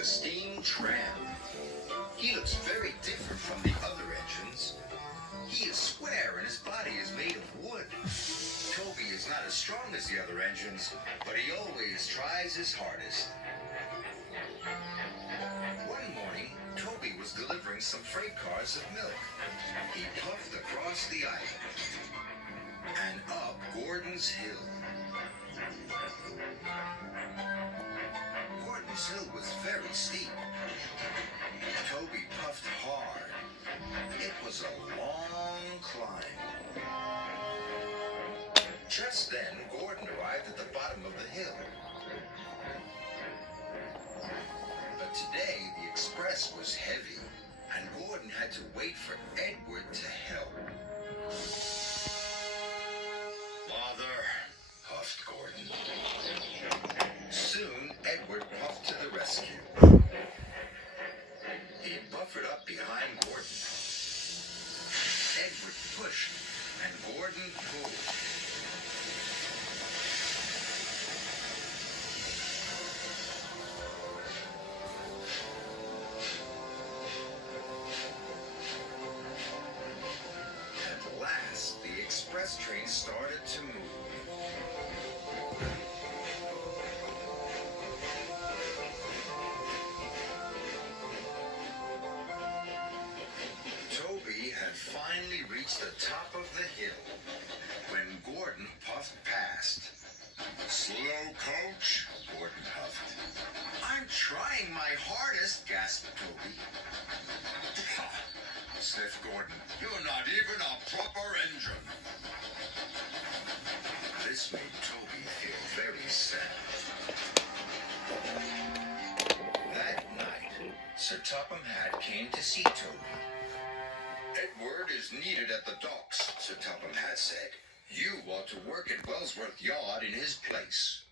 a steam tram. He looks very different from the other engines. He is square and his body is made of wood. Toby is not as strong as the other engines, but he always tries his hardest. One morning, Toby was delivering some freight cars of milk. He puffed across the island and up Gordon's Hill. Gordon's Hill was very steep. Toby puffed hard. It was a long climb. Just then, Gordon arrived at the bottom of the hill. But today, the express was heavy, and Gordon had to wait for Edward to help. Father, huffed Gordon. Soon, Edward puffed to the rescue. He buffered up behind Gordon. Edward pushed, and Gordon pulled. At last, the express train started to move. Toby had finally reached the top of the hill when Gordon puffed past. Slow, coach, Gordon huffed. I'm trying my hardest, gasped Toby. Sniffed Gordon. You're not even a proper engine. This made Toby feel very sad. That night, Sir Topham Hatt came to see Toby. Edward is needed at the docks, Sir Topham Hatt said. You ought to work at Wellsworth Yard in his place.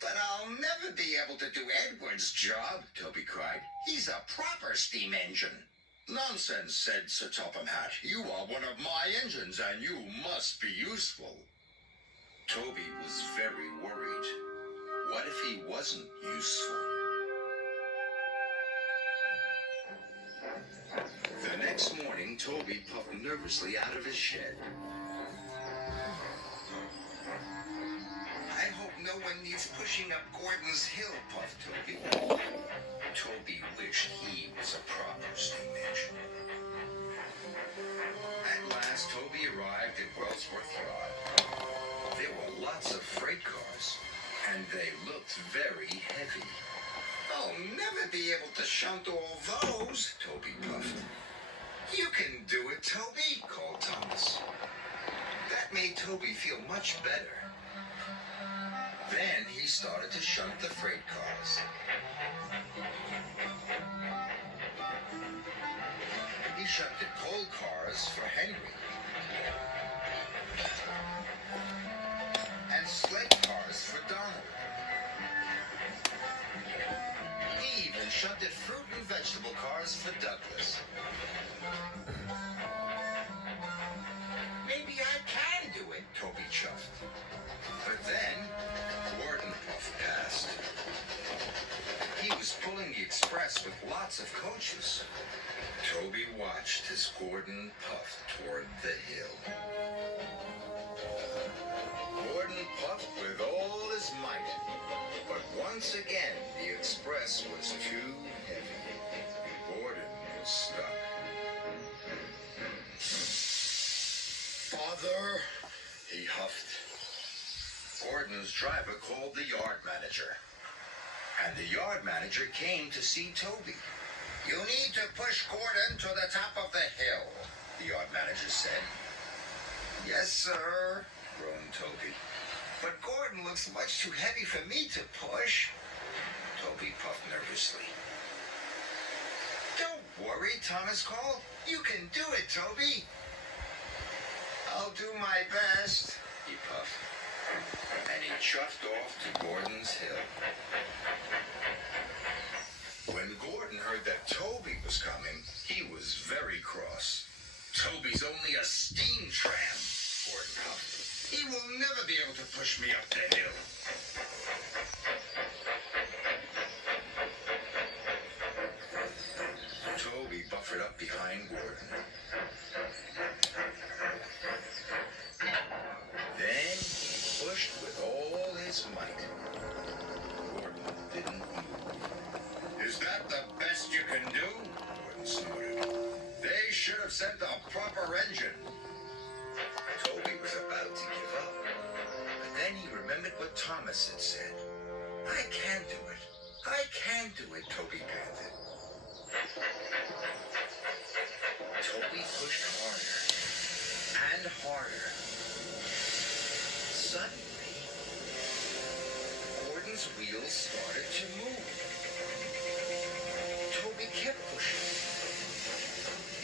But I'll never be able to do Edward's job, Toby cried. He's a proper steam engine. Nonsense, said Sir Topham Hatt. You are one of my engines, and you must be useful. Toby was very worried. What if he wasn't useful? The next morning, Toby puffed nervously out of his shed. I hope no one needs pushing up Gordon's Hill, puffed Toby. Toby wished he was a proper steam engine. At last, Toby arrived at Wellsworth Yard. There were lots of freight cars, and they looked very heavy. I'll never be able to shunt all those, Toby puffed. You can do it, Toby, called Thomas. That made Toby feel much better. Then he started to shunt the freight cars. He shunted coal cars for Henry. And sled cars for Donald. He even shunted fruit and vegetable cars for Douglas. Maybe I can do it, Toby chuffed. But then, Gordon puffed past. He was pulling the express with lots of coaches. Toby watched as Gordon puffed toward the hill. Gordon puffed with all his might. But once again, the express was too heavy. Gordon was stuck. Father, he huffed. Gordon's driver called the yard manager. And the yard manager came to see Toby. You need to push Gordon to the top of the hill, the yard manager said. Yes, sir, groaned Toby. But Gordon looks much too heavy for me to push. Toby puffed nervously. Don't worry, Thomas called. You can do it, Toby. I'll do my best, he puffed. And he chuffed off to Gordon's Hill. When Gordon heard that Toby was coming, he was very cross. Toby's only a steam tram, Gordon huffed. He will never be able to push me up the hill. should have sent a proper engine. Toby was about to give up, but then he remembered what Thomas had said. I can do it. I can do it, Toby panted. Toby pushed harder and harder. Suddenly, Gordon's wheels started to move. Toby kept pushing.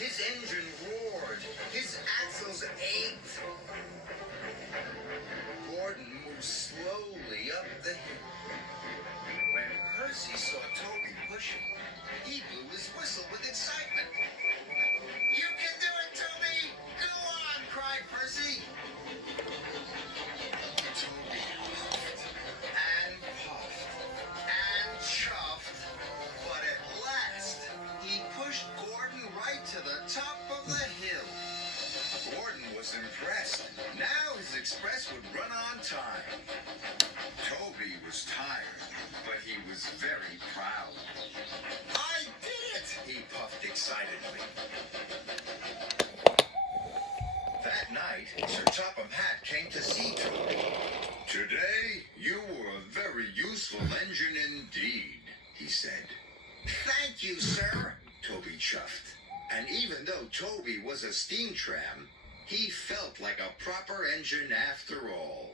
His engine roared. His axles ached. Gordon moved slowly up the hill. When Percy saw Toby pushing, he blew his whistle with excitement. You can do it, Toby! Go on, cried Percy. Toby huffed and puffed and chuffed, but at last he pushed Gordon right to the top of the hill. Gordon was impressed. Now his express would run on time. Toby was tired, but he was very proud. I did it! He puffed excitedly. That night, Sir Topham Hatt came to see Toby. Today, you were a very useful engine indeed, he said. Thank you, sir, Toby chuffed. And even though Toby was a steam tram, he felt like a proper engine after all.